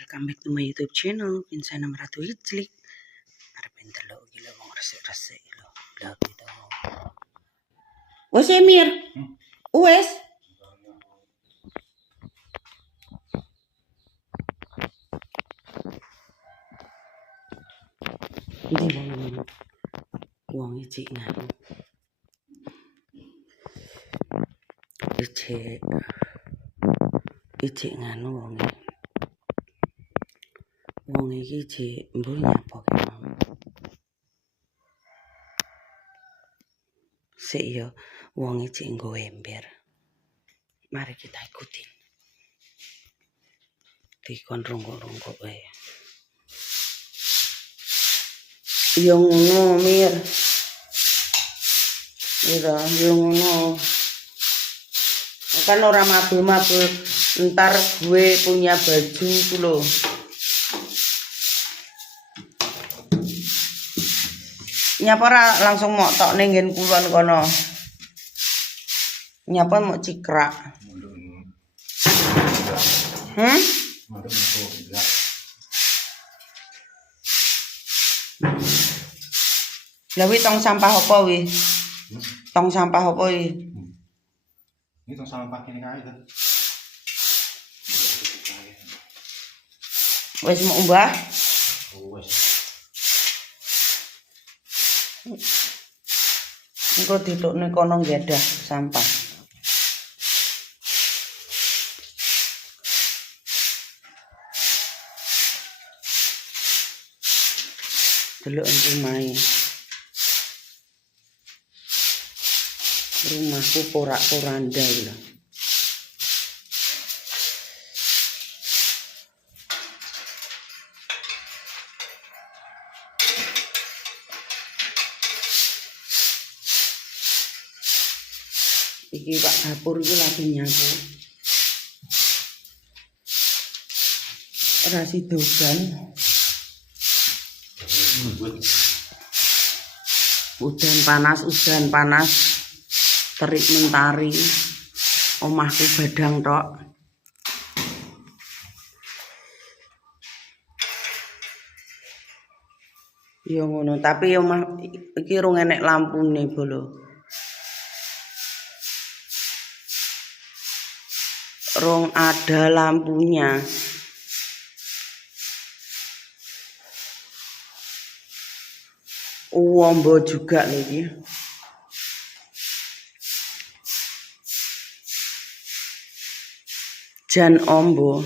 Welcome back to my YouTube channel. Pinsana Ratu Hitslik. Arepin telo gila wong resik-resik lho. Lah gitu. Wes Emir. Wes. Iki wong iki nganu. Ijik nganu wong iki. Wong iki jek mbuh nyapa ki mau. Sik yo wong iki nggo ember. Mari kita ikutin. Dikon rungkuk-rungkuk wae. Yo ngono Mir. Ira yo ngono. Kan ora mabul-mabul ntar gue punya baju ku lho. Nyapa ora langsung mok tok ning nggen kulon kono. Nyapa mok cikrak. Lah wi tong sampah apa wi? Tong sampah apa wi? Ini tong sampah kene kae to. Wis mau mbah? Wis. Engko ditukne kono nggadah sampah. Delok omahe. Rumahku porak-poranda lho. Iki Pak dapur iki lagi nyapu. Ora sidogan. Udan panas. Terik mentari. Omahku badang tok. Ya ngono, tapi omah iki rung enek lampune bolo. Rong ada lampunya. Uombo juga lagi. Jan ombo.